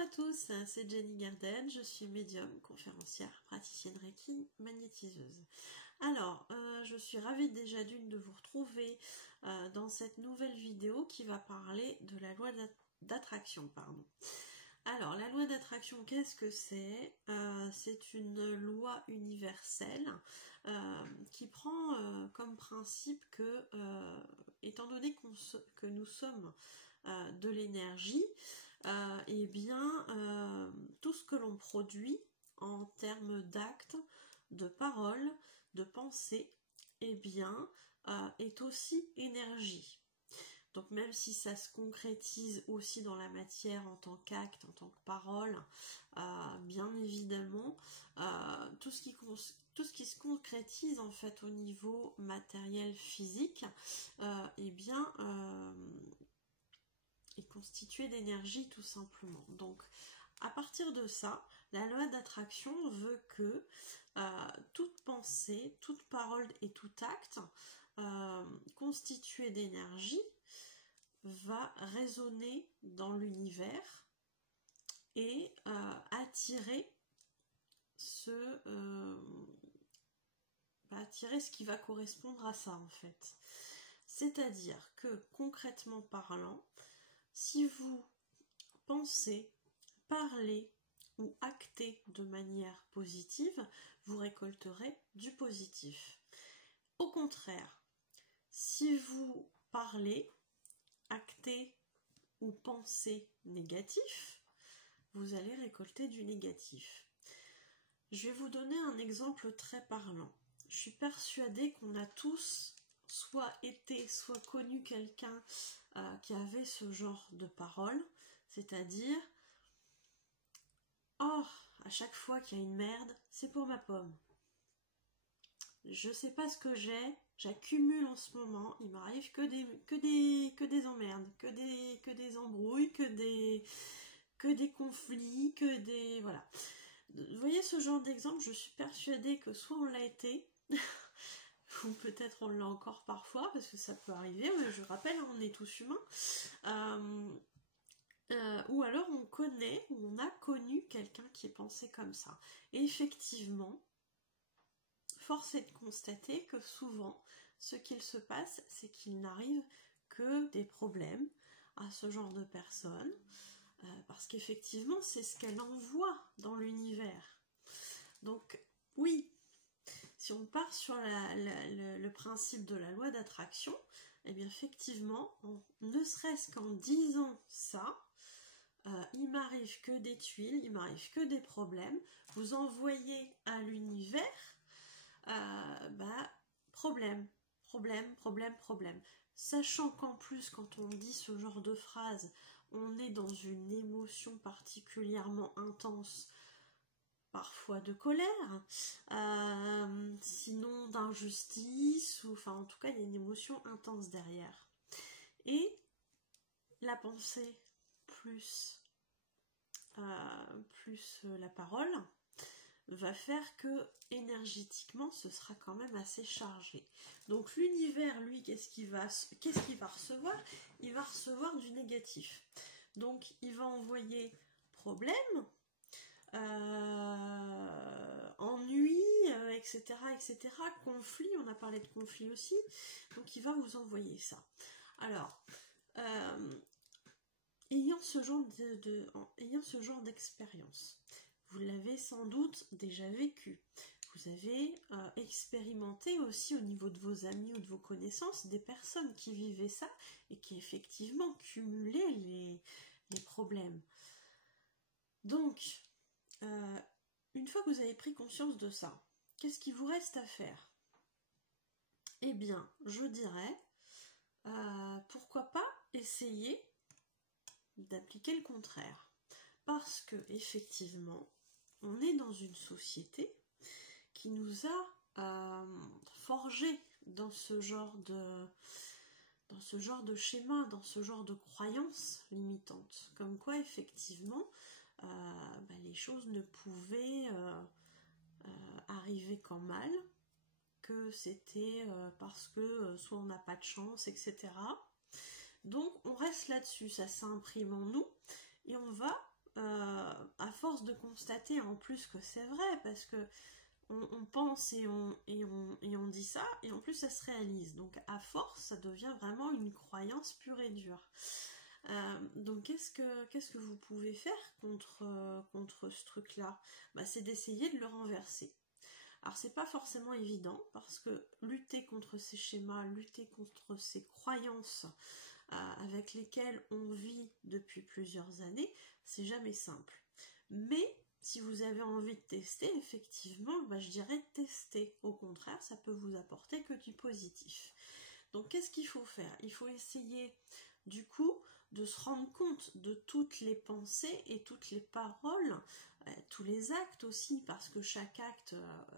Bonjour à tous, c'est Jenny Garden, je suis médium, conférencière, praticienne Reiki, magnétiseuse. Alors, je suis ravie déjà de vous retrouver dans cette nouvelle vidéo qui va parler de la loi d'attraction. Alors, la loi d'attraction, qu'est-ce que c'est? C'est une loi universelle qui prend comme principe que, étant donné que nous sommes de l'énergie, et bien tout ce que l'on produit en termes d'actes, de paroles, de pensées, et bien est aussi énergie. Donc même si ça se concrétise aussi dans la matière en tant qu'acte, en tant que parole, bien évidemment, tout ce qui se concrétise en fait au niveau matériel physique, et bien est constitué d'énergie tout simplement. Donc à partir de ça, la loi d'attraction veut que toute pensée, toute parole et tout acte constitué d'énergie va résonner dans l'univers et attirer attirer ce qui va correspondre à ça en fait. C'est-à-dire que concrètement parlant, si vous pensez, parlez ou actez de manière positive, vous récolterez du positif. Au contraire, si vous parlez, actez ou pensez négatif, vous allez récolter du négatif. Je vais vous donner un exemple très parlant. Je suis persuadée qu'on a tous soit été, soit connu quelqu'un qui avait ce genre de parole, c'est-à-dire « Oh, à chaque fois qu'il y a une merde, c'est pour ma pomme. Je sais pas ce que j'accumule en ce moment, il m'arrive que des emmerdes, que des embrouilles, que des conflits, voilà. » Vous voyez ce genre d'exemple, je suis persuadée que soit on l'a été, ou peut-être on l'a encore parfois, parce que ça peut arriver, mais je rappelle, on est tous humains, ou alors on connaît, ou on a connu quelqu'un qui est pensé comme ça. Et effectivement, force est de constater que souvent, ce qu'il se passe, c'est qu'il n'arrive que des problèmes à ce genre de personnes, parce qu'effectivement, c'est ce qu'elle envoie dans l'univers. Donc, oui, si on part sur le principe de la loi d'attraction, eh bien effectivement, ne serait-ce qu'en disant ça, il m'arrive que des tuiles, il m'arrive que des problèmes, vous envoyez à l'univers problème. Sachant qu'en plus, quand on dit ce genre de phrase, on est dans une émotion particulièrement intense, parfois de colère, sinon d'injustice, ou enfin en tout cas il y a une émotion intense derrière. Et la pensée plus la parole va faire que énergétiquement ce sera quand même assez chargé. Donc l'univers, lui, qu'est-ce qu'il va recevoir? Il va recevoir du négatif. Donc il va envoyer problème, ennui, etc., conflit, on a parlé de conflit aussi, donc il va vous envoyer ça. Alors, ayant ce genre d'expérience, vous l'avez sans doute déjà vécu. Vous avez expérimenté aussi au niveau de vos amis ou de vos connaissances des personnes qui vivaient ça et qui effectivement cumulaient les problèmes. Donc, une fois que vous avez pris conscience de ça, qu'est-ce qu'il vous reste à faire? Eh bien, je dirais, pourquoi pas essayer d'appliquer le contraire. Parce que, effectivement, on est dans une société qui nous a forgé dans ce genre de schéma, dans ce genre de croyances limitantes. Comme quoi, effectivement, les choses ne pouvaient arriver qu'en mal, que c'était parce que soit on n'a pas de chance, etc. Donc on reste là-dessus, ça s'imprime en nous, et on va à force de constater en plus que c'est vrai, parce que on pense et on dit ça, et en plus ça se réalise. Donc à force, ça devient vraiment une croyance pure et dure. Donc qu'est-ce que vous pouvez faire contre ce truc-là? C'est d'essayer de le renverser. Alors c'est pas forcément évident, parce que lutter contre ces schémas, lutter contre ces croyances avec lesquelles on vit depuis plusieurs années, c'est jamais simple. Mais si vous avez envie de tester, effectivement, je dirais tester. Au contraire, ça peut vous apporter que du positif. Donc qu'est-ce qu'il faut faire? Il faut essayer du coup de se rendre compte de toutes les pensées et toutes les paroles, tous les actes aussi, parce que chaque acte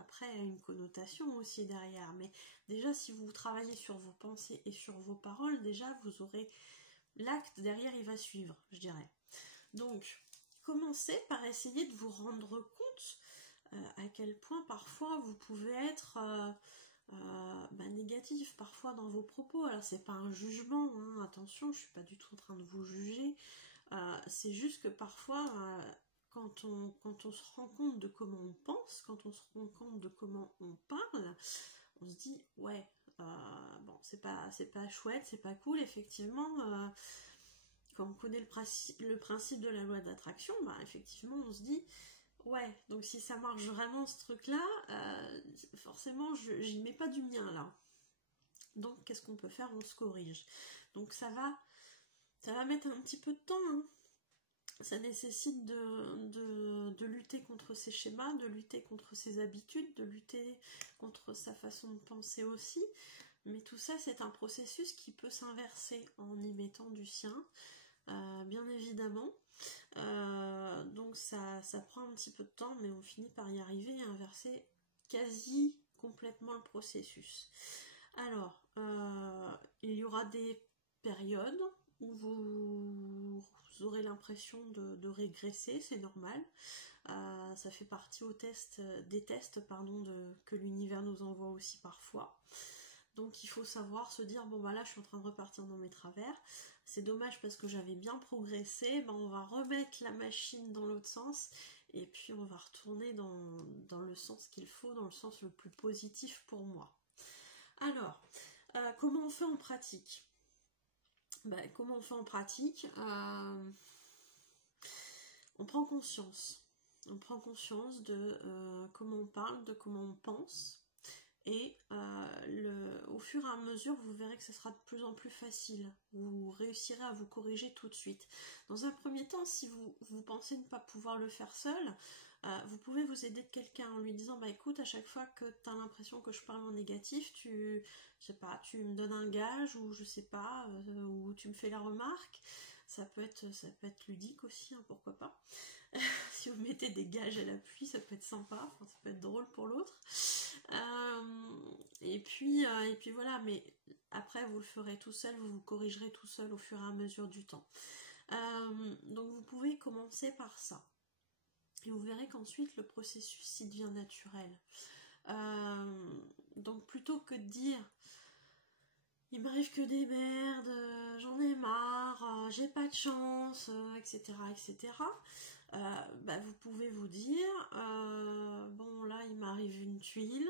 après a une connotation aussi derrière. Mais déjà, si vous travaillez sur vos pensées et sur vos paroles, déjà vous aurez l'acte derrière, il va suivre, je dirais. Donc commencez par essayer de vous rendre compte à quel point parfois vous pouvez être négatif parfois dans vos propos. Alors c'est pas un jugement, hein, attention, je suis pas du tout en train de vous juger, c'est juste que parfois quand on se rend compte de comment on pense, quand on se rend compte de comment on parle, on se dit ouais, bon, c'est pas chouette, c'est pas cool, effectivement. Quand on connaît le principe de la loi d'attraction, effectivement on se dit ouais, donc si ça marche vraiment ce truc-là, forcément j'y mets pas du mien là. Donc qu'est-ce qu'on peut faire? On se corrige. Donc ça va mettre un petit peu de temps, hein. Ça nécessite de lutter contre ces schémas, de lutter contre ses habitudes, de lutter contre sa façon de penser aussi. Mais tout ça, c'est un processus qui peut s'inverser en y mettant du sien, bien évidemment. Donc ça prend un petit peu de temps, mais on finit par y arriver et inverser quasi complètement le processus. Alors, il y aura des périodes où vous aurez l'impression de régresser, c'est normal. Ça fait partie des tests que l'univers nous envoie aussi parfois. Donc il faut savoir se dire, bon là je suis en train de repartir dans mes travers, c'est dommage parce que j'avais bien progressé, on va remettre la machine dans l'autre sens, et puis on va retourner dans le sens qu'il faut, dans le sens le plus positif pour moi. Alors, comment on fait en pratique? Comment on fait en pratique? On prend conscience. On prend conscience de comment on parle, de comment on pense. Et au fur et à mesure, vous verrez que ce sera de plus en plus facile. Vous réussirez à vous corriger tout de suite. Dans un premier temps, si vous pensez ne pas pouvoir le faire seul, vous pouvez vous aider de quelqu'un en lui disant écoute, à chaque fois que tu as l'impression que je parle en négatif, tu me donnes un gage, ou je sais pas, ou tu me fais la remarque. Ça peut être ludique aussi, hein, pourquoi pas. Si vous mettez des gages à l'appui, ça peut être sympa, ça peut être drôle pour l'autre. Et puis voilà, mais après vous le ferez tout seul, vous vous corrigerez tout seul au fur et à mesure du temps. Donc vous pouvez commencer par ça. Et vous verrez qu'ensuite le processus il devient naturel. Donc plutôt que de dire il m'arrive que des merdes, j'en ai marre, j'ai pas de chance, etc. etc. Vous pouvez vous dire bon là il m'arrive une tuile,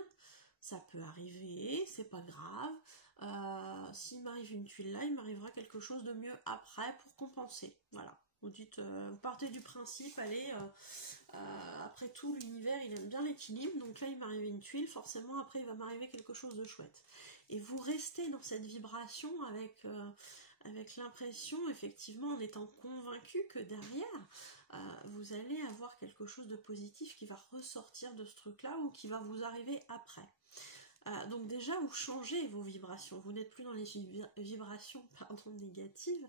ça peut arriver, c'est pas grave, s'il m'arrive une tuile là, il m'arrivera quelque chose de mieux après pour compenser. Voilà, vous dites, vous partez du principe, allez, après tout l'univers il aime bien l'équilibre, donc là il m'arrive une tuile, forcément après il va m'arriver quelque chose de chouette. Et vous restez dans cette vibration avec l'impression, effectivement, en étant convaincu que derrière, vous allez avoir quelque chose de positif qui va ressortir de ce truc-là ou qui va vous arriver après. Donc déjà, vous changez vos vibrations. Vous n'êtes plus dans les vibrations négatives,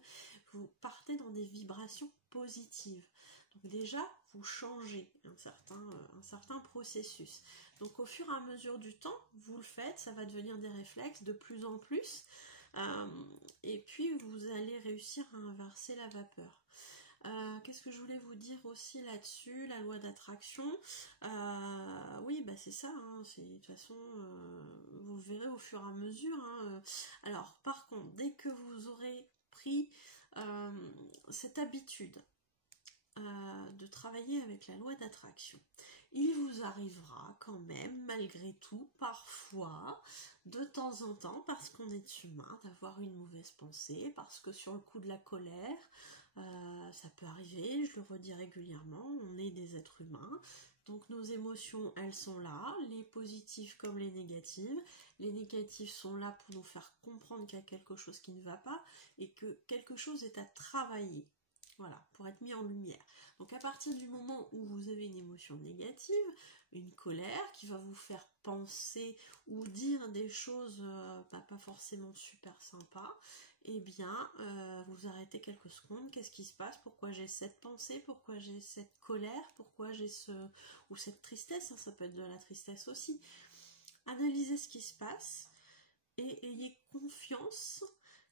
vous partez dans des vibrations positives. Donc déjà, vous changez un certain processus. Donc au fur et à mesure du temps, vous le faites, ça va devenir des réflexes de plus en plus. Et puis vous allez réussir à inverser la vapeur. Qu'est-ce que je voulais vous dire aussi là-dessus, la loi d'attraction, oui c'est ça, hein, de toute façon vous verrez au fur et à mesure, hein. Alors par contre, dès que vous aurez pris cette habitude de travailler avec la loi d'attraction. Il vous arrivera quand même, malgré tout, parfois, de temps en temps, parce qu'on est humain, d'avoir une mauvaise pensée, parce que sur le coup de la colère, ça peut arriver, je le redis régulièrement, on est des êtres humains, donc nos émotions, elles sont là, les positives comme les négatives. Les négatives sont là pour nous faire comprendre qu'il y a quelque chose qui ne va pas et que quelque chose est à travailler. Voilà, pour être mis en lumière. Donc à partir du moment où vous avez une émotion négative, une colère qui va vous faire penser ou dire des choses pas forcément super sympas, eh bien vous arrêtez quelques secondes, qu'est-ce qui se passe, pourquoi j'ai cette pensée, pourquoi j'ai cette colère, pourquoi j'ai ou cette tristesse, hein, ça peut être de la tristesse aussi. Analysez ce qui se passe et ayez confiance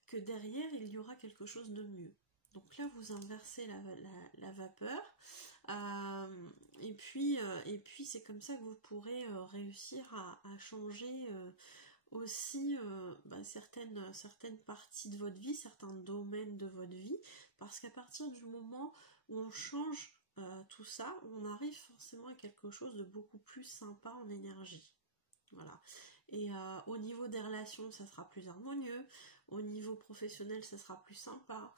que derrière il y aura quelque chose de mieux. Donc là vous inversez la vapeur et puis c'est comme ça que vous pourrez réussir à changer aussi certaines parties de votre vie, certains domaines de votre vie, parce qu'à partir du moment où on change tout ça, on arrive forcément à quelque chose de beaucoup plus sympa en énergie. Voilà. Et au niveau des relations, ça sera plus harmonieux. Au niveau professionnel, ça sera plus sympa.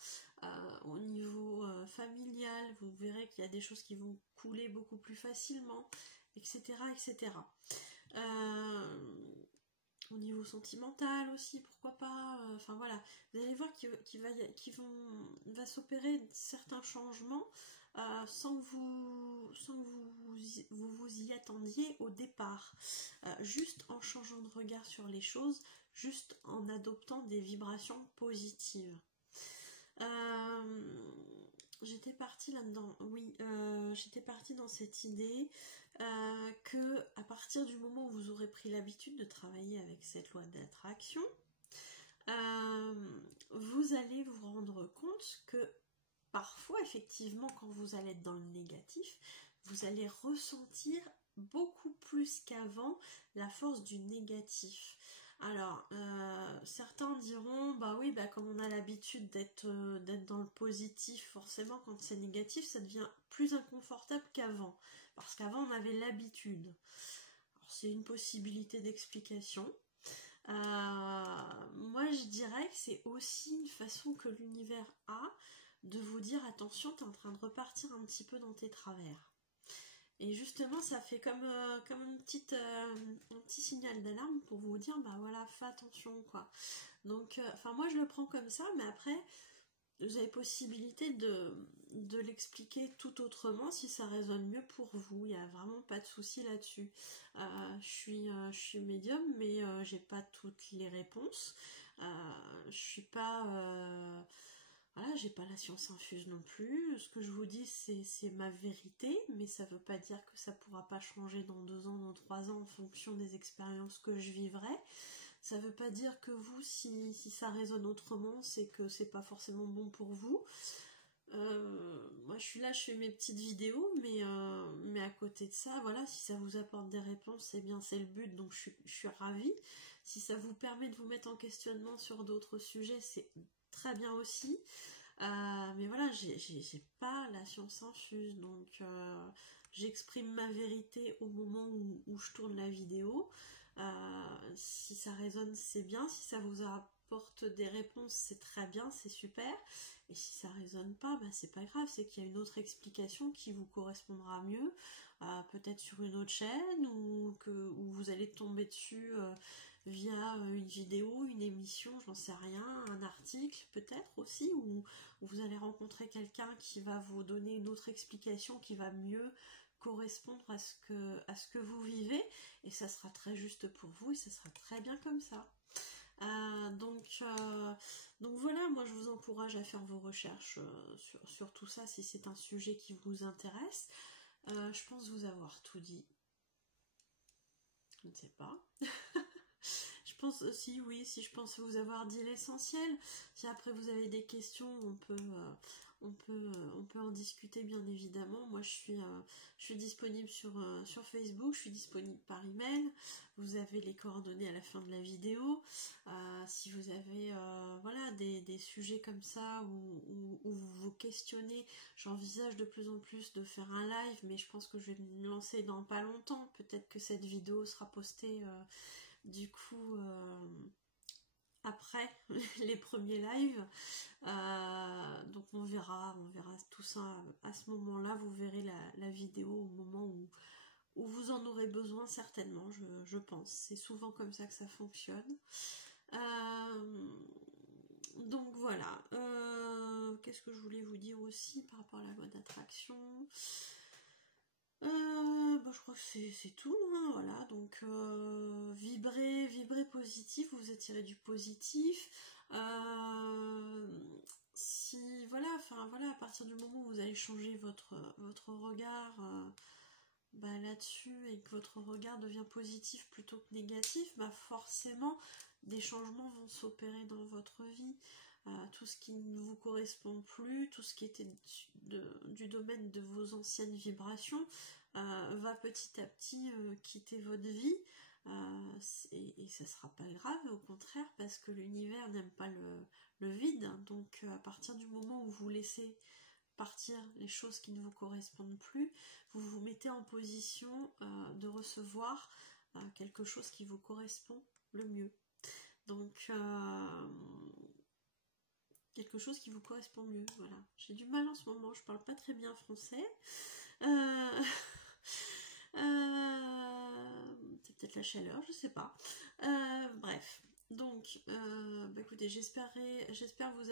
Au niveau familial, vous verrez qu'il y a des choses qui vont couler beaucoup plus facilement, etc. etc. Au niveau sentimental aussi, pourquoi pas. Enfin voilà, vous allez voir qu'il va s'opérer certains changements sans que vous y attendiez au départ. Juste en changeant de regard sur les choses, juste en adoptant des vibrations positives. J'étais partie là-dedans, oui, j'étais partie dans cette idée que à partir du moment où vous aurez pris l'habitude de travailler avec cette loi d'attraction, vous allez vous rendre compte que parfois, effectivement, quand vous allez être dans le négatif, vous allez ressentir beaucoup plus qu'avant la force du négatif. Alors, certains diront, bah oui, comme on a l'habitude d'être dans le positif, forcément, quand c'est négatif, ça devient plus inconfortable qu'avant. Parce qu'avant, on avait l'habitude. Alors, c'est une possibilité d'explication. Moi, je dirais que c'est aussi une façon que l'univers a de vous dire, attention, t'es en train de repartir un petit peu dans tes travers. Et justement, ça fait comme un petit signal d'alarme pour vous dire, bah voilà, fais attention, quoi. Donc, moi, je le prends comme ça, mais après, vous avez possibilité de l'expliquer tout autrement si ça résonne mieux pour vous. Il n'y a vraiment pas de souci là-dessus. Je suis médium, mais j'ai pas toutes les réponses. Je suis pas... Voilà, j'ai pas la science infuse non plus. Ce que je vous dis, c'est ma vérité, mais ça veut pas dire que ça pourra pas changer dans 2 ans, dans 3 ans, en fonction des expériences que je vivrai. Ça veut pas dire que vous, si ça résonne autrement, c'est que c'est pas forcément bon pour vous. Moi, je suis là, je fais mes petites vidéos, mais à côté de ça, voilà, si ça vous apporte des réponses, eh bien, c'est le but, donc je suis ravie. Si ça vous permet de vous mettre en questionnement sur d'autres sujets, c'est très bien aussi. Mais voilà, j'ai pas la science infuse, donc j'exprime ma vérité au moment où je tourne la vidéo. Si ça résonne, c'est bien. Si ça vous apporte des réponses, c'est très bien, c'est super. Et si ça résonne pas, c'est pas grave, c'est qu'il y a une autre explication qui vous correspondra mieux, peut-être sur une autre chaîne, ou où vous allez tomber dessus via une vidéo, une émission, j'en sais rien, un article peut-être aussi, où vous allez rencontrer quelqu'un qui va vous donner une autre explication qui va mieux correspondre à ce que vous vivez, et ça sera très juste pour vous, et ça sera très bien comme ça. Donc voilà, moi je vous encourage à faire vos recherches sur tout ça si c'est un sujet qui vous intéresse. Je pense vous avoir tout dit. Je ne sais pas. Je pense aussi, oui, si je pense vous avoir dit l'essentiel. Si après vous avez des questions, on peut en discuter bien évidemment. Moi je suis disponible sur Facebook, je suis disponible par email, vous avez les coordonnées à la fin de la vidéo. Si vous avez voilà, des sujets comme ça où vous vous questionnez, j'envisage de plus en plus de faire un live, mais je pense que je vais me lancer dans pas longtemps, peut-être que cette vidéo sera postée du coup après les premiers lives. Donc on verra tout ça à ce moment-là. Vous verrez la vidéo au moment où vous en aurez besoin certainement, je pense. C'est souvent comme ça que ça fonctionne. Donc voilà. Qu'est-ce que je voulais vous dire aussi par rapport à la loi d'attraction? Je crois que c'est tout, hein, voilà. Donc vibrez positif, vous attirez du positif. Si voilà, enfin voilà, à partir du moment où vous allez changer votre regard là-dessus et que votre regard devient positif plutôt que négatif, forcément des changements vont s'opérer dans votre vie. Tout ce qui ne vous correspond plus, tout ce qui était du domaine de vos anciennes vibrations va petit à petit quitter votre vie, et ça sera pas grave, au contraire, parce que l'univers n'aime pas le vide. Donc à partir du moment où vous laissez partir les choses qui ne vous correspondent plus, vous vous mettez en position de recevoir quelque chose qui vous correspond le mieux. Donc quelque chose qui vous correspond mieux, voilà. J'ai du mal en ce moment, je parle pas très bien français. C'est peut-être la chaleur, je sais pas. Bref, donc écoutez, j'espère vous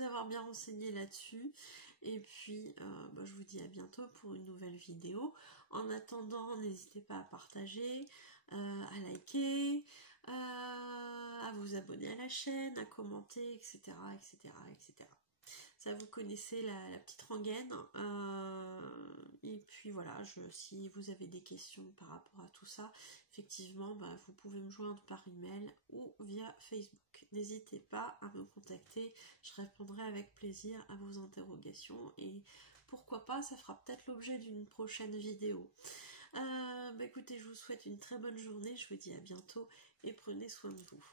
avoir bien renseigné là-dessus, et puis je vous dis à bientôt pour une nouvelle vidéo. En attendant, n'hésitez pas à partager, à liker, à vous abonner à la chaîne, à commenter, etc. Ça, vous connaissez la petite rengaine. Et puis voilà, si vous avez des questions par rapport à tout ça, effectivement, vous pouvez me joindre par email ou via Facebook. N'hésitez pas à me contacter, je répondrai avec plaisir à vos interrogations, et pourquoi pas, ça fera peut-être l'objet d'une prochaine vidéo. Écoutez, je vous souhaite une très bonne journée, je vous dis à bientôt et prenez soin de vous.